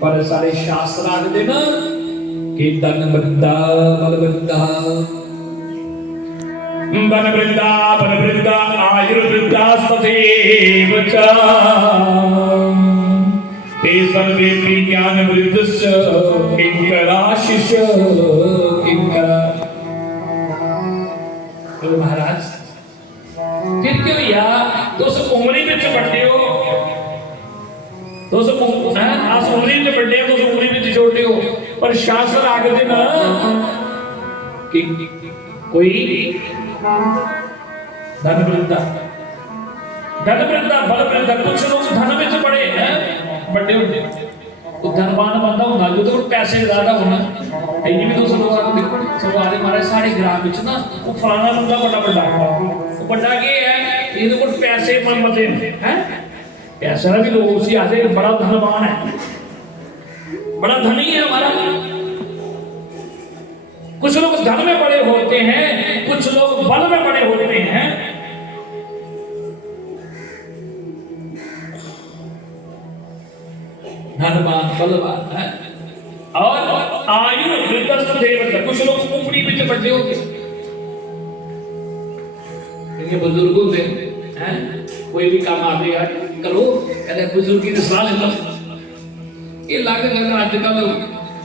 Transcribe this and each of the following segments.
पर सारे शास्त्र आखदे ना कि धन वृंदा बल वृंदा बन वृंदा बन वृंदा आयुर्वृंदा तथैव च ते सर्वेपि ज्ञान वृद्धश्च किंकराशिष किंकरा। तो महाराज फिर क्यों यार तुस उमरी विच बड्डे हो, तुस आस उमरी विच बड्डे हो, तुस उमरी विच छोटे हो, पर शास्त्र आखदे ना कि कोई धन वृंदा बल वृंदा। कुछ लोग धन विच बड़े हैं बड़े होते, वो धनवान बंदा होना जो तो पैसे ज्यादा होना ऐनी भी। तो लोग देखो सब आदे महाराज साढ़े ग्राम विच ना वो फलाना बंदा बड़ा बड़ा बड़ा के है, ये तो पैसे मते हैं, पैसा भी लोग उसी आते बड़ा धनवान है, बड़ा धनी है हमारा। कुछ लोग धन में बड़े होते हैं, कुछ लोग बल में बड़े होते हैं। धनवान बलवान है और आयु वृद्धस्थ देवता। कुछ लोग उमरी में बड़े होते हैं, बुजुर्ग होते हैं, कोई भी काम आते यार करो कहते बुजुर्ग की सलाह लेता। ये लागे लगा आजकल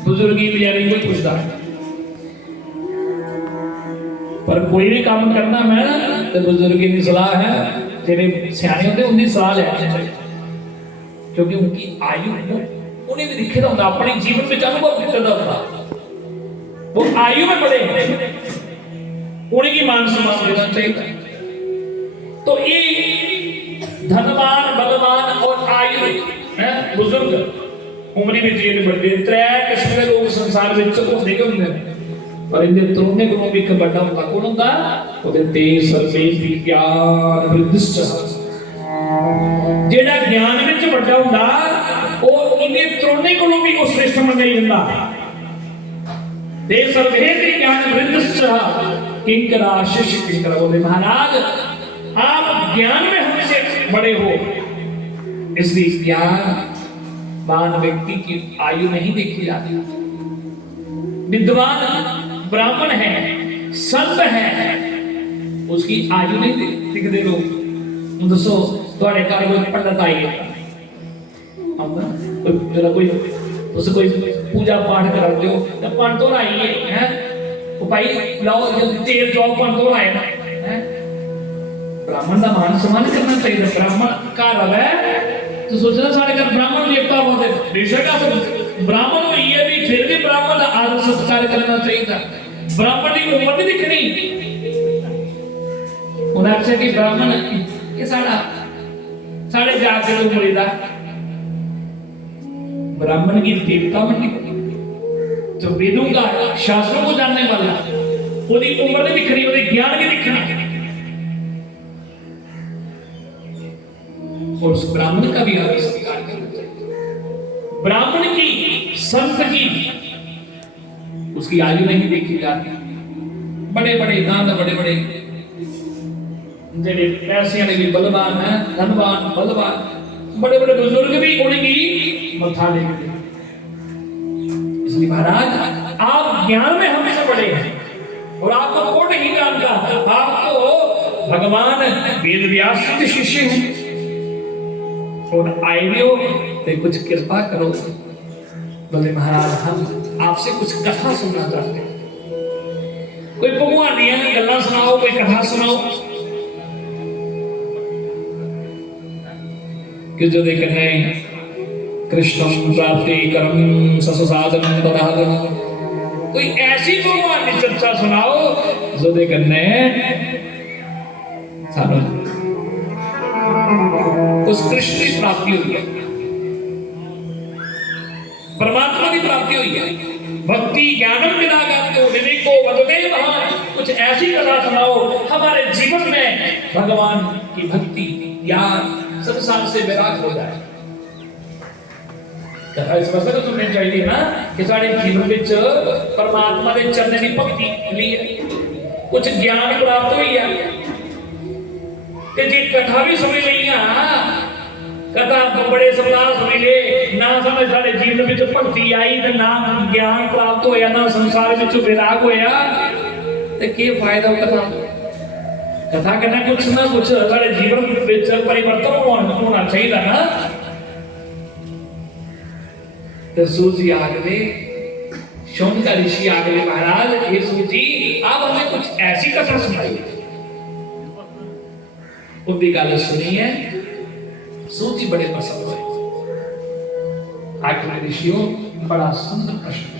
बुजुर्ग ही बेचारे कोई पूछता, पर कोई भी काम करना मैं तो बुजुर्ग की सलाह है, जेडे सियाने होते उनकी सलाह लेनी, क्योंकि उनकी आयु उन्हें भी दिखे होता, अपने जीवन में अनुभव किया होता, वो आयु में बड़े उन्हें की मान सम्मान देना चाहिए। तो ये धनवान बलवान और आयु बुजुर्ग उम्री में जीने बढ़ते त्रै किस्म के लोग संसार में होते होंगे, पर इनके तुरने को भी एक बड़ा होता कौन होता ओदे तेज सर्वे विज्ञान वृद्धश्च। जेड़ा ज्ञान विच बड़ा हुंदा ओ इने तुरने को भी उस श्रेष्ठ मंगाई दिंदा। तेज सर्वे विज्ञान वृद्धश्च किंकरा शिष्य किंकरा। बोले महाराज आप ज्ञान में हमसे बड़े हो, इसलिए ज्ञानवान व्यक्ति की आयु नहीं देखी जाती। विद्वान ब्राह्मण है, संत है, उसकी आयु नहीं दिखते लोग। दसो तुम्हारे घर कोई पंडित आई है, कोई पूजा पाठ कर दो तो पंडित आई है, वो भाई लाओ जल्दी तेल जाओ पंडित आए ना। ब्राह्मण का मान सम्मान करना चाहिए। ब्राह्मण घर है तो सोचना सारे घर ब्राह्मण देवता होते, बेशक ब्राह्मण हुई है भी फिर भी ब्राह्मण का आदर सत्कार करना चाहिए। ब्राह्मण की उम्र नहीं दिखनी, उन्हें अच्छा कि ब्राह्मण ये साढ़े जाके उम्र दा ब्राह्मण की देवता में जो वेदों का शास्त्रों को जानने वाला उसकी उम्र नहीं दिखनी, उसके ज्ञान नहीं दिखना। और उस ब्राह्मण का भी आदर सत्कार करना चाहिए। ब्राह्मण की संत की उसकी आयु नहीं देखी जाती। बड़े बड़े दान बड़े बड़े जेडे पैसे वाले भी बलवान है, धनवान बलवान, बड़े बड़े बुजुर्ग भी उनकी मथा लेते। इसलिए महाराज आप ज्ञान में हमसे बड़े हैं और आपको कौन नहीं जानता। आपको भगवान वेद व्यास के शिष्य हैं और आए भी हो तो कुछ कृपा करो। बोले महाराज हम आपसे कुछ कथा सुनना चाहते हैं, कोई भगवानियां की गल्लां सुनाओ, कोई कथा सुनाओ कि जो देखने कृष्ण प्राप्ति कर्म ससुसाधन तदाधन। कोई ऐसी भगवान की चर्चा सुनाओ जो देखने सारा उस कृष्ण की प्राप्ति हुई है, परमात्मा की प्राप्ति हुई है। भक्ति ज्ञानम विरागतो विवेको वदते महान। कुछ ऐसी कथा सुनाओ हमारे जीवन में भगवान की भक्ति ज्ञान संसार से विराग हो जाए। कथा इस वजह से सुननी चाहिए ना कि सारे जीवन में परमात्मा के चरणों की भक्ति लिए कुछ ज्ञान प्राप्त हुई है। जे कथा भी सुन ली, कथा बड़े सप्ताह सुन ले, ना साढ़े जीवन में भक्ति आई तो ना ज्ञान प्राप्त होया ना संसार में विराग होया तो क्या फायदा कथा कथा करना कुछ ना कुछ साढ़े जीवन में परिवर्तन होना चाहिए ना। तो सूजी आखदे शौन का ऋषि आखदे महाराज ये सूजी आप हमें कुछ ऐसी कथा सुनाई। उनकी गल सुनी है सूजी बड़े पसंद हुए। आखिर ऋषियों बड़ा सुंदर प्रश्न